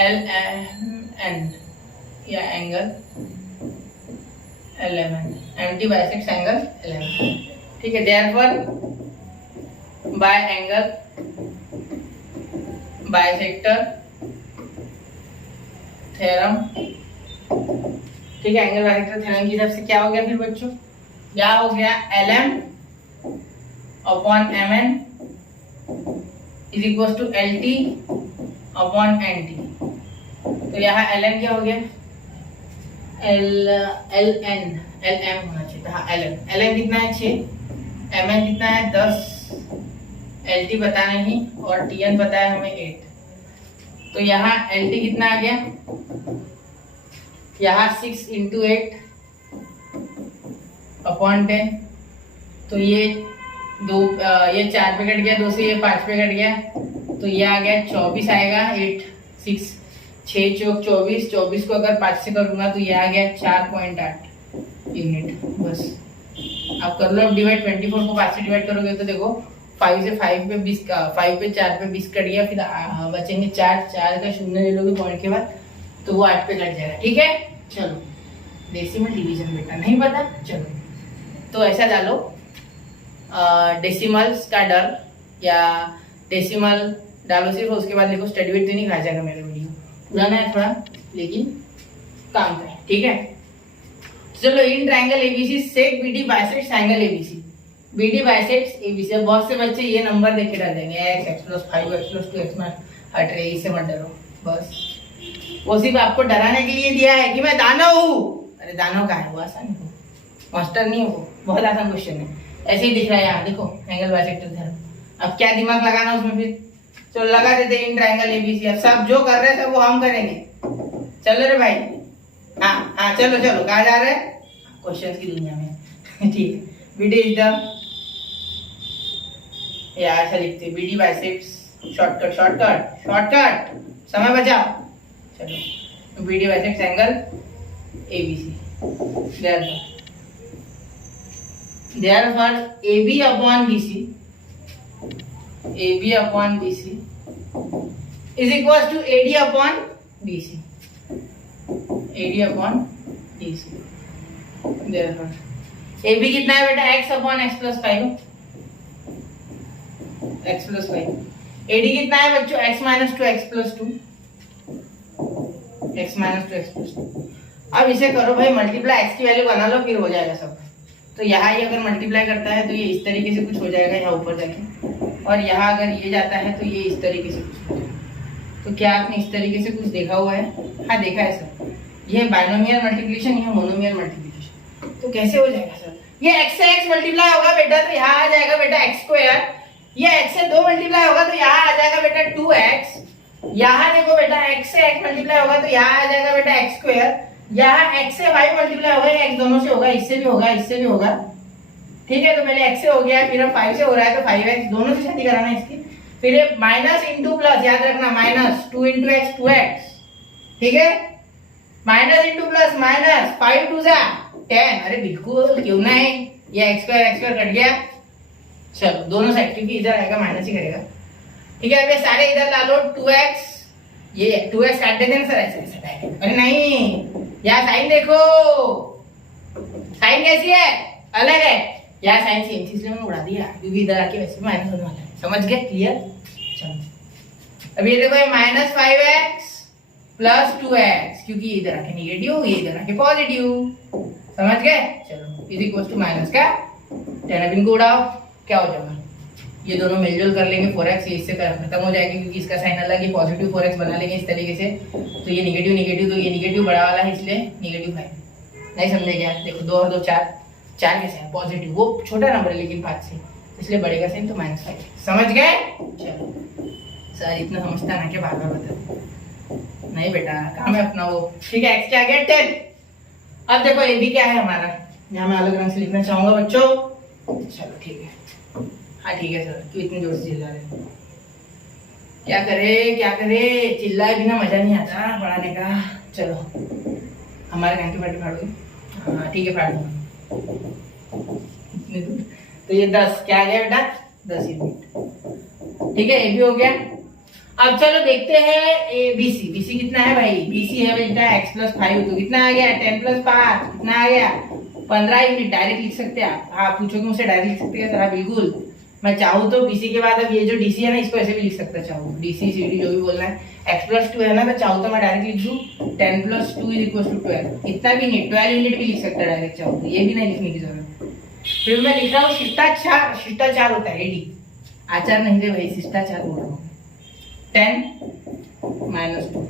LN या एंगल 11, MT बाइसेक्ट एंगल 11। ठीक है, therefore by angle bisector theorem, ठीक है, एंगल बाइसेक्टर थ्योरम की तरफ से क्या हो गया फिर बच्चों, क्या हो गया, LM upon MN is equal to LT upon NT। तो यहाँ LN क्या हो गया, LM होना चाहिए था, LM कितना है 6, MN कितना है 10, LT पता नहीं और TN पता है हमें 8। तो यहाँ LT कितना आ गया, यहाँ 6 इंटू 8 अपॉन 10। तो ये 4 पे कट गया, 2 से ये 5 पे कट गया, तो ये आ गया 24 आएगा, 8 6 6 चौक 24, 24 को अगर 5 से करूंगा तो ये आ गया 4.8 यूनिट। बस आप कर लो, अब डिवाइड 24 को 5 से डिवाइड करोगे तो देखो 5 से 5 पे 20 का 5 पे 4 पे 20 कट गया, फिर बचेंगे 4 का शून्य ले लोगे पॉइंट के बाद तो वो 8 पे कट जाएगा। ठीक है, चलो डेसिमल डिवीजन बेटा नहीं पता, चलो तो ऐसा डालो, डेसिमल्स का डर या डेसिमल डालो सिर्फ, उसके बाद देखो स्टडी विथ तो नहीं खा जाएगा मेरा वीडियो, पुराना है थोड़ा लेकिन काम का है। ठीक है, चलो in triangle ABC seg BD bisects angle ABC, BD bisects ABC. बहुत से बच्चे ये नंबर देख के डाल देंगे x + 5 x + 2 x में हट रहे, इससे मत डरो, बस वो सिर्फ आपको डराने के लिए दिया है कि मैं दानव हूँ। अरे दानव का है वो, आसान है, मास्टर नहीं हो, बहुत आसान क्वेश्चन है, ऐसे ही दिख रहा है यहाँ देखो, एंगल बाइसेक्टर थ्योरम। अब क्या दिमाग लगाना उसमें, फिर चलो लगा देते इन ट्रायंगल एबीसी। अब सब जो कर रहे थे वो हम करेंगे, चलो रे भाई, हाँ चलो चलो, कहाँ जा रहे हैं, क्वेश्चंस की दुनिया में। ठीक है, बीडी इज द, यार ऐसा लिखते BD biceps, shortcut shortcut shortcut, समय बचाओ। चलो BD biceps angle ABC, therefore AB upon BC, AB upon BC is equals to AD upon BC, AD upon BC। therefore AB कितना है बेटा, x upon x + 5, x + 5। AD कितना है बच्चों, x - 2 x + 2, x - 2 x + 2। अब इसे करो भाई मल्टीप्लाई, x की वैल्यू बना लो, फिर हो जाएगा सब। तो यहाँ ये अगर मल्टीप्लाई करता है तो ये इस तरीके से कुछ हो जाएगा यहाँ ऊपर जाके, और यहाँ अगर ये जाता है तो ये इस तरीके से कुछ हो जाएगा। तो क्या आपने इस तरीके से कुछ देखा हुआ है, हाँ देखा है सर, ये बाइनोमियल मल्टीप्लिकेशन, ये मोनोमियल मल्टीप्लिकेशन। तो कैसे हो जाएगा सर, ये x से x मल्टीप्लाई होगा बेटा तो यहाँ आ जाएगा बेटा x², ये x से 2 मल्टीप्लाई होगा तो यहाँ आ जाएगा बेटा 2x, यहाँ देखो बेटा x से x मल्टीप्लाई होगा तो यहाँ आ जाएगा बेटा x², यहाँ x से y मल्टीप्लाई होगा, x दोनों से होगा, इससे भी होगा इससे भी होगा। ठीक है, तो पहले x से हो गया, फिर अब 5 से हो रहा है तो 5x, दोनों से शादी कराना है इसकी। फिर ये माइनस इंटू प्लस, याद रखना माइनस 2 × x 2x, ठीक है, माइनस इंटू प्लस माइनस 5 × 2 = 10। अरे बिल्कुल क्यों ना है, ये x² कट गया, चलो दोनों साइड, क्योंकि इधर आएगा माइनस ही करेगा। ठीक है, अब ये सारे इधर ला लो, 2x, ये 2x काट देते हैं सर, ऐसे। अरे नहीं, यहाँ साइन देखो, साइन कैसी है, अलग है, यहाँ साइन सेम थी इसलिए मैंने उड़ा दिया, क्योंकि इधर आके वैसे माइनस होने वाला है। समझ गए, क्लियर। चलो अब ये देखो, ये -5x + 2x, क्योंकि इधर आके निगेटिव, ये इधर आके पॉजिटिव, समझ गए। चलो इज इक्वल टू माइनस का 10, अब इनको उड़ाओ, क्या हो जाएगा, ये दोनों मिलजुल कर लेंगे, 4x ये इससे खत्म हो जाएगी क्योंकि इसका साइन अलग है, पॉजिटिव 4x बना लेंगे इस तरीके से। तो ये निगेटिव निगेटिव, तो ये निगेटिव बड़ा वाला है इसलिए -5। नहीं समझे क्या, देखो 2 और 2 4, 4 कैसे है पॉजिटिव, वो छोटा नंबर है लेकिन 5 से, इसलिए बढ़ेगा साइन तो -5। समझ गए। चलो सर इतना समझता ना क्या, बार-बार बता, नहीं बेटा काम है अपना वो। ठीक है, x क्या गया 10। अब देखो ए भी क्या है हमारा, यहाँ मैं अलग रंग से लिखना चाहूंगा बच्चों। चलो ठीक है, हाँ ठीक है सर, क्यों इतने जोर से चिल्ला रहे, क्या करे, चिल्लाए बिना मजा नहीं आता पढ़ाने का। चलो हमारे घर की बाटी फाड़ोगे, हाँ ठीक है फाड़ दूंगा। तो ये 10 क्या आ गया बेटा, 10 यूनिट। ठीक है, ए भी हो गया। अब चलो देखते हैं ए बी सी, कितना है भाई, BC है बेटा x + 5, तो कितना आ गया 10 + 5 कितना आ गया 15 यूनिट डायरेक्ट लिख सकते हैं आप। हाँ पूछोगे मुझसे डायरेक्ट लिख सकते हैं सर? हाँ बिल्कुल, मैं चाहूँ तो बीसी के बाद अब ये जो डीसी है ना इसको ऐसे भी लिख सकता चाहूँ, डीसी सीडी जो भी बोलना है, x+2 है ना, तो चाहूँ तो मैं डायरेक्ट लिख दूँ 10 + 2 = 12। इतना भी नहीं, 12 यूनिट भी लिख सकता है डायरेक्ट चाहूँ तो, ये भी नहीं लिखने की जरूरत। फिर मैं लिख रहा हूँ शिष्टाचार, शिष्टाचार होता है एडी, आचार नहीं रे भाई, शिष्टाचार बोल रहा हूँ। 10 - 2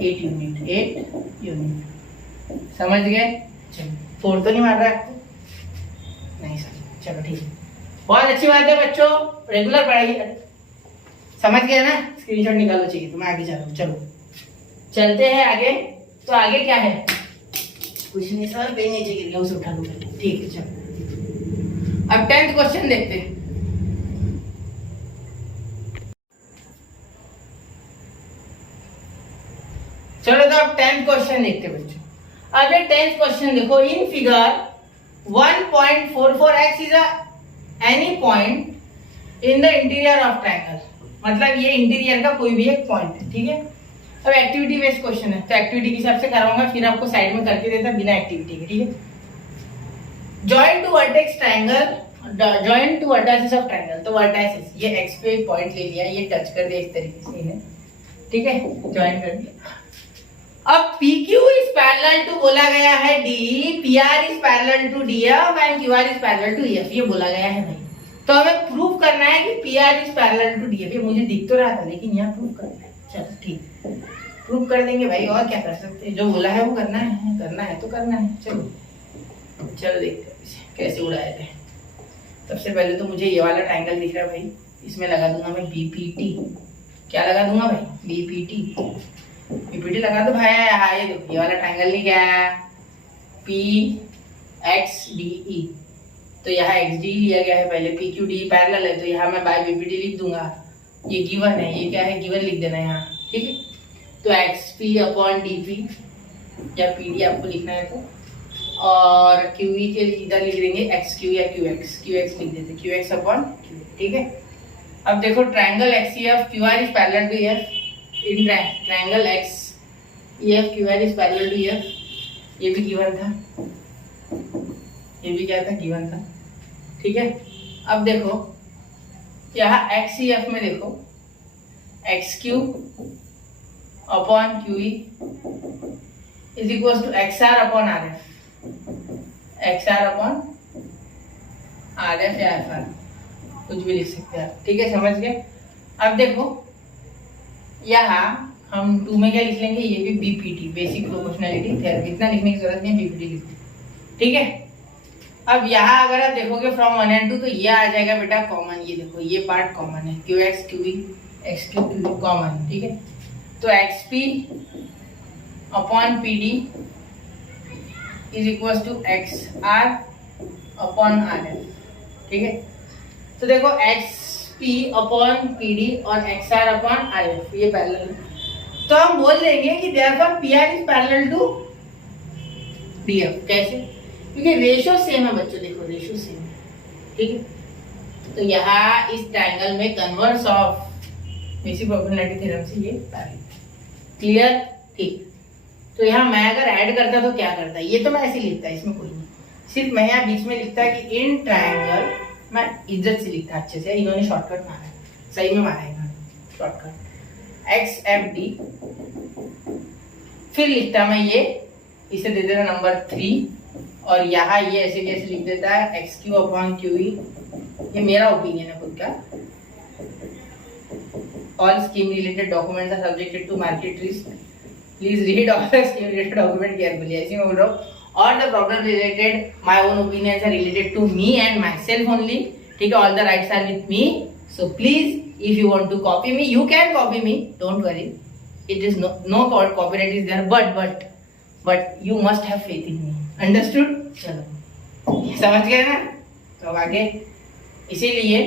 8 यूनिट, 8 यूनिट। समझ गए? चलो 4 तो नहीं मार रहा है आपको? नहीं सर, चलो ठीक है, बहुत अच्छी बात है बच्चों, रेगुलर पढ़ाई। समझ गए ना? स्क्रीनशॉट निकालो चाहिए तो मैं आगे जा रहा हूँ। चलो चलते हैं आगे। तो आगे क्या है? कुछ नहीं सर, पेन नीचे गिर गया, उसे उठा लो। ठीक है चलो, अब 10th क्वेश्चन देखते हैं। चलो तो अब 10th क्वेश्चन देखते हैं बच्चों। अब ये 10th क्वेश्चन देखो, in figure 1.44x is any point in the interior of triangle. मतलब ये इंटीरियर का कोई भी एक पॉइंट है, ठीक है। अब एक्टिविटी बेस्ड क्वेश्चन है तो एक्टिविटी के हिसाब से कराऊंगा, फिर आपको साइड में करके देता बिना एक्टिविटी के, ठीक है। Join two vertex triangle, join two vertices of triangle. तो वर्टाइसेस, ये एक्स पे एक पॉइंट ले लिया, ये टच कर दिया इस तरीके से है, ठीक है, जॉइन कर दिया। अब PQ is parallel to बोला गया है D, PR is parallel to DF and QR is parallel to EF, ये बोला गया है भाई। तो हमें प्रूव करना है कि PR is parallel to DF। ये मुझे दिख तो रहा था लेकिन यहाँ प्रूव करना है। चलो ठीक, प्रूव कर देंगे भाई, और क्या कर सकते हैं, जो बोला है वो करना है, करना है तो करना है। चलो चलो देखते हैं कैसे उड़ाए थे। सबसे पहले तो मुझे ये वाला ट्रायंगल दिख रहा है भाई, इसमें लगा दूंगा मैं BPT। क्या लगा दूंगा भाई? BPT। बीपीटी लगा दो भाई। हाँ ये देखो, ये वाला ट्रायंगल नहीं क्या है, PXDE। तो यहाँ XD लिया गया है पहले, PQD पैरेलल है तो यहाँ मैं बाय BPT लिख दूंगा। ये गिवन है, ये क्या है, गिवन लिख देना है यहाँ, ठीक है। तो XP/DP या PD आपको लिखना है तो, और QE के इधर लिख देंगे XQ या QX, QX लिख देते, QX/QE, ठीक है। अब देखो triangle XEF QR is parallel to EF, in triangle XEF QR is parallel to EF, ये भी गिवन था, ये भी क्या था, गिवन था, ठीक है। अब देखो यहाँ XEF में देखो XQ/QE is equals to XR/RF, XR/RF या FR, कुछ भी लिख सकते हैं आप, ठीक है, समझ गए। अब देखो यहाँ हम 2 में क्या लिख लेंगे, ये भी BPT, बेसिक प्रोपोर्शनैलिटी थ्योरम, इतना लिखने की जरूरत नहीं, BPT लिख दें, ठीक है। अब यहाँ अगर आप देखोगे फ्रॉम 1 and 2 तो ये आ जाएगा बेटा कॉमन, ये देखो ये पार्ट कॉमन है, QX QE XQ QE common, ठीक है। तो XP/PD is equals to XR/RF, ठीक है। तो देखो XP/PD और XR/RF ये पैरेलल है, तो हम बोल देंगे कि therefore PR is parallel to DF। कैसे? क्योंकि रेशियो सेम है बच्चों, देखो रेशियो सेम है, ठीक है। तो यहाँ इस ट्रायंगल में converse of basic proportionality theorem से ये पैरेलल, क्लियर, ठीक। तो यहाँ मैं अगर ऐड करता तो क्या करता, ये तो मैं ऐसे लिखता, इसमें कोई नहीं, सिर्फ मैं यहाँ बीच में लिखता कि इन ट्रायंगल, मैं इज्जत से लिखता अच्छे से, इन्होंने शॉर्टकट मारा है, सही में मारा है इन्होंने शॉर्टकट, XFD। फिर लिखता मैं ये, इसे दे देता नंबर 3, और यहाँ ये ऐसे कैसे लिख देता है XQ/QE। ये मेरा ओपिनियन है खुद का। All scheme related documents are subjected to market risk, please read all the scheme related document carefully, ऐसे मैं बोल रहा हूँ। All the problem related, my own opinions are related to me and myself only, ठीक है। All the rights are with me, so please if you want to copy me you can copy me, don't worry, it is no copyright is there, but you must have faith in me, understood? चलो समझ गए ना। तो अब आगे इसीलिए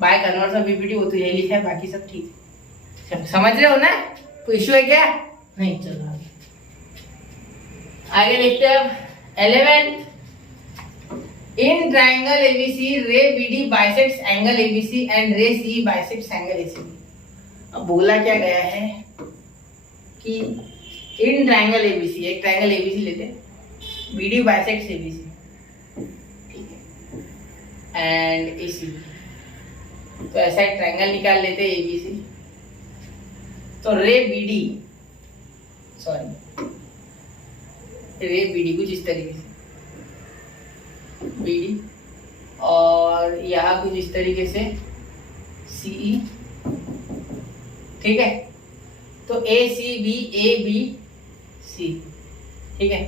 bye converse of BPT वो तो यही लिखा है, बाकी सब ठीक है। चलो समझ रहे हो ना, कोई इशू है क्या? नहीं, चलो आगे देखते हैं। अब 11, इन ट्रायंगल ABC रे BD bisects angle ABC and रे CE बाइसेक्ट्स एंगल ACB। अब बोला क्या गया है कि इन ट्रायंगल ABC, एक ट्रायंगल ABC लेते हैं, BD बाइसेक्ट्स ABC, ठीक है, एंड AC। तो ऐसा एक ट्रायंगल निकाल लेते हैं ABC। तो रे BD कुछ इस तरीके से BD, और यहाँ कुछ इस तरीके से CE, ठीक है। तो ACB ठीक है।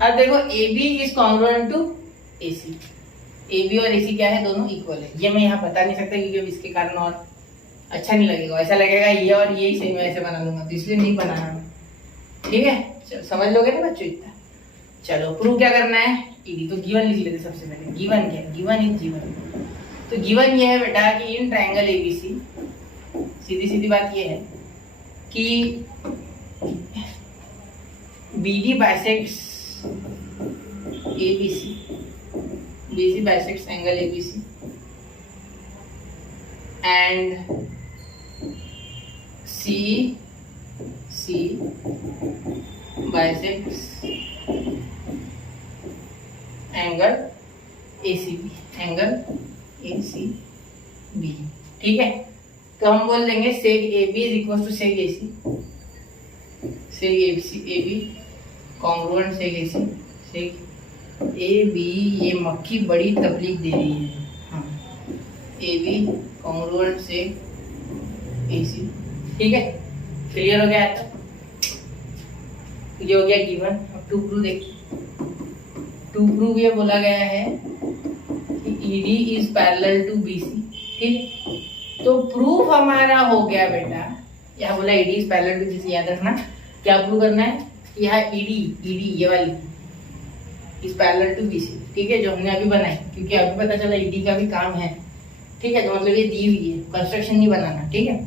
अब देखो AB is congruent to AC। AB और AC क्या है, दोनों इक्वल है। ये मैं यहाँ बता नहीं सकता क्योंकि इसके कारण और अच्छा नहीं लगेगा, ऐसा लगेगा ये और ये ही सेम ऐसे बना लूंगा, तो इसलिए नहीं बनाना मैं, ठीक है। चलो समझ लोगे ना बच्चों इतना। चलो प्रूव क्या करना है, ED। तो गिवन लिख लेते सबसे पहले। गिवन क्या है, गिवन इज गिवन। तो गिवन ये है बेटा कि इन ट्रायंगल ABC, सीधी सीधी बात ये है कि BD bisects ABC, BC bisects angle ABC, and CE bisects angle ACB, ठीक है। तो हम बोल देंगे seg AB is equal to seg AC, seg AB congruent seg AC, seg AB। ये मक्खी बड़ी तकलीफ दे रही है, हाँ। AB कॉन्ग्रुएंट सेग AC, ठीक है। क्लियर हो गया? तो ये हो गया गिवन। अब टू प्रूव देखिए। टू प्रूव ये बोला गया है कि ED is parallel to BC, ठीक है। तो प्रूफ हमारा हो गया बेटा, यहाँ बोला ED is parallel to BC, याद रखना। क्या प्रूव करना है, यहाँ ED ये वाली इज पैरेलल टू BC, ठीक है, जो हमने अभी बनाई, क्योंकि अभी पता चला ED का भी काम है, ठीक है। तो मतलब ये दी हुई है, कंस्ट्रक्शन नहीं बनाना, ठीक है।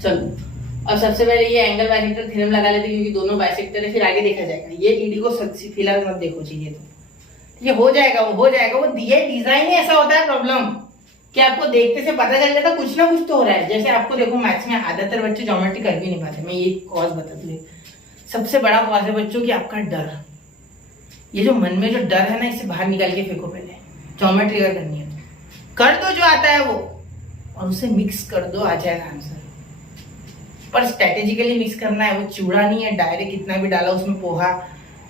चलो अब सबसे पहले ये एंगल बाइसेक्टर थ्योरम लगा लेते हैं, क्योंकि दोनों बाइसेक्टर है, फिर आगे देखा जाएगा। ये ED को फिलहाल मत देखो, चाहिए तो ये हो जाएगा, वो दिए डिजाइन ही ऐसा होता है प्रॉब्लम कि आपको देखते से पता चल जाता कुछ ना कुछ तो हो रहा है। जैसे आपको देखो मैथ्स में आधातर बच्चे ज्योमेट्री कर भी नहीं पाते। मैं ये कॉज बता दूं, सबसे बड़ा कॉज है बच्चों की आपका डर। ये जो मन में जो डर है ना, इसे बाहर निकाल के फेंको। पहले ज्योमेट्री अगर करनी है कर दो जो आता है वो, और उसे मिक्स कर दो, आ जाएगा आंसर। पर स्ट्रेटेजिकली मिक्स करना है, वो चूड़ा नहीं है डायरेक्ट कितना भी डाला उसमें, पोहा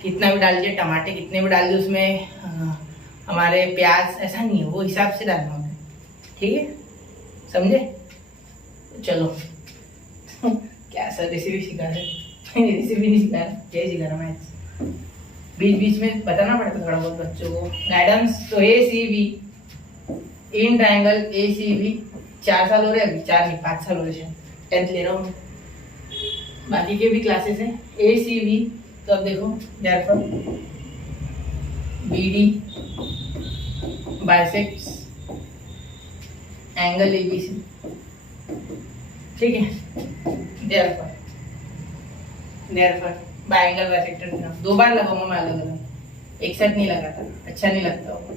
कितना भी डाल दिया, टमाटर कितने भी डाल दिए उसमें, हमारे प्याज, ऐसा नहीं है, वो हिसाब से डालना होता है, ठीक है, समझे। चलो क्या सर रेसिपी सिखा रहे, रेसिपी नहीं सिखा रहे, क्या सिखा रहा मैं, बीच बीच में बताना पड़ता थोड़ा बहुत बच्चों को गाइडेंस। तो ACB इन ट्रायंगल ACB 4 साल हो रहे, अभी 4 नहीं 5 साल हो रहे, 10th ले रहा हूँ, बाकी के भी क्लासेस हैं। ACB, तो अब देखो therefore BD bisects angle ABC, ठीक है। therefore बाइंगल बाइसेक्टर थ्योरम 2 बार लगाऊंगा मैं, अलग अलग, एक साथ नहीं लगाता, अच्छा नहीं लगता वो,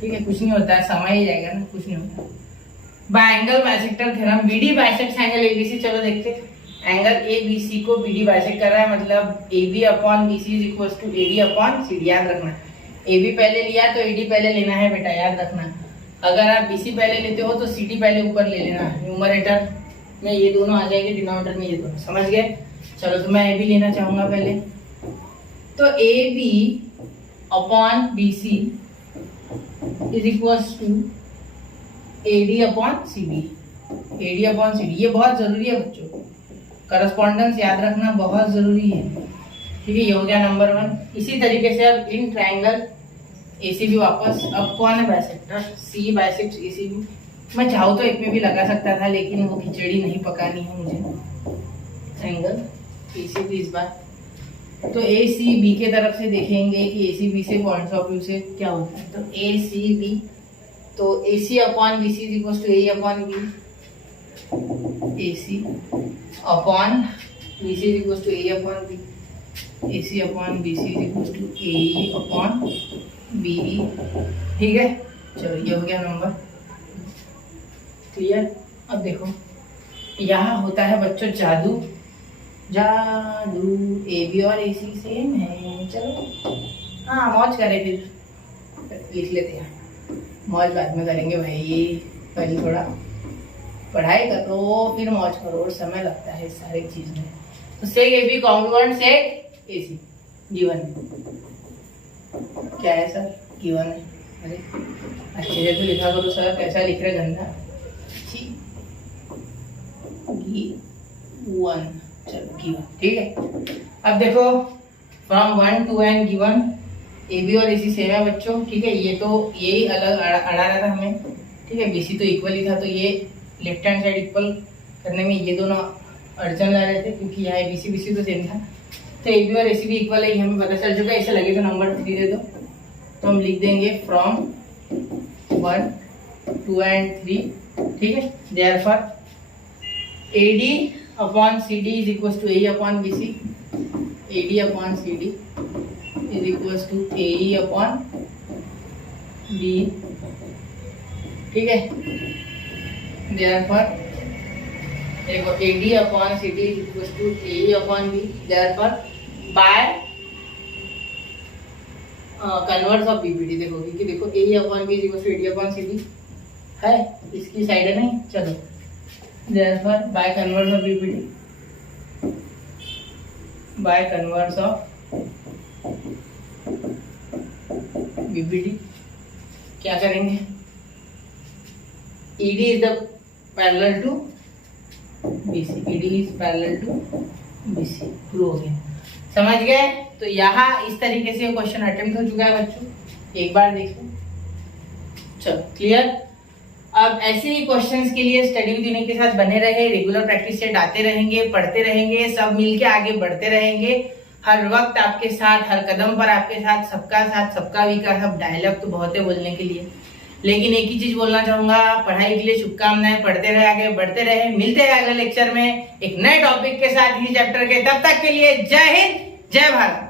ठीक है। कुछ नहीं होता है, समय ही जाएगा ना, कुछ नहीं होता। बाइंगल bisector theorem BD bisects angle ABC। चलो देखते, एंगल ABC को BD बाइसेक्ट कर रहा है, मतलब AB upon BC is equal to AD upon CD। याद रखना, AB पहले लिया तो AD पहले लेना है बेटा, याद रखना। अगर आप BC पहले लेते हो तो CD पहले ऊपर ले लेना, न्यूमरेटर में ये दोनों आ जाएंगे, डिनोमिनेटर में ये दोनों, समझ गए। चलो तो मैं AB लेना चाहूंगा पहले, तो AB upon BC is equal to AD upon CD। AD upon CD ये बहुत जरूरी है बच्चों, करस्पॉन्डेंस याद रखना बहुत जरूरी है, ठीक है। ये हो गया नंबर 1। इसी तरीके से अब इन ट्रायंगल ACB वापस, अब कौन है बाइसेक्टर, C बाइसेक्ट्स ACB। मैं चाहूँ तो एक में भी लगा सकता था, लेकिन वो खिचड़ी नहीं पकानी है मुझे। एंगल ACB इस बार तो ACB के तरफ से देखेंगे कि ACB से पॉइंट्स ऑफ व्यू से क्या होता है। तो ACB, तो AC upon BC is equal to AE upon B, AC upon BC is equal to AE upon B, AC upon BC is equal to AE upon BE, ठीक है। चलो ये हो गया नंबर, क्लियर। अब देखो यहाँ होता है बच्चों जादू, AB और AC सेम है, चलो हाँ मौज करें, फिर लिख लेते हैं, मौज बाद में करेंगे भाई, पहले थोड़ा पढ़ाई करो फिर मौज करो, और समय लगता है सारी चीज में। तो seg A B congruent seg A C given क्या है सर? गिवन है। अरे अच्छे से तो लिखा करो सर, कैसा लिख रहे गंदा। गिवन, चलो गिवन, ठीक है। अब देखो from 1 to n given A B और ए सी सेम है बच्चों, ठीक है। ये तो यही अलग अड़ा रहा था हमें, ठीक है। बी सी तो इक्वल ही था, तो ये लेफ्ट हैंड साइड इक्वल करने में ये दोनों अड़चन ला रहे थे, क्योंकि यहाँ बी सी तो सेम था। तो ए बी और ए सी भी इक्वल है, हमें पता चल चुका है। ऐसे लगे तो नंबर 3 दे दो, तो हम लिख देंगे फ्रॉम 1 2 and 3, ठीक है। Therefore AD upon CD is equals to AE upon BC, AD upon CD is equals to AE upon BE, ठीक है। Therefore देखो AD upon CD is equals to AE upon B, therefore by converse of BPD देखो, क्योंकि देखो AE upon B is equals to AD upon CD है, इसकी side है नहीं, चलो। Therefore by converse of BPD, by converse of BPD क्या करेंगे? ED is the parallel to BC, ED is parallel to BC, prove हो गया, समझ गए? तो यहाँ इस तरीके से क्वेश्चन अटेम्प्ट हो चुका है बच्चों, एक बार देखो, चलो क्लियर। अब ऐसे ही क्वेश्चंस के लिए स्टडी विद यूनिक के साथ बने रहे, रेगुलर प्रैक्टिस सेट आते रहेंगे, पढ़ते रहेंगे, सब मिलके आगे बढ़ते रहेंगे। हर वक्त आपके साथ, हर कदम पर आपके साथ, सबका विकास। अब डायलॉग तो बहुत है बोलने के लिए, लेकिन एक ही चीज बोलना चाहूंगा, पढ़ाई के लिए शुभकामनाएं, पढ़ते रहे, आगे बढ़ते रहे। मिलते हैं अगले लेक्चर में एक नए टॉपिक के साथ ही चैप्टर के, तब तक के लिए जय हिंद, जय भारत।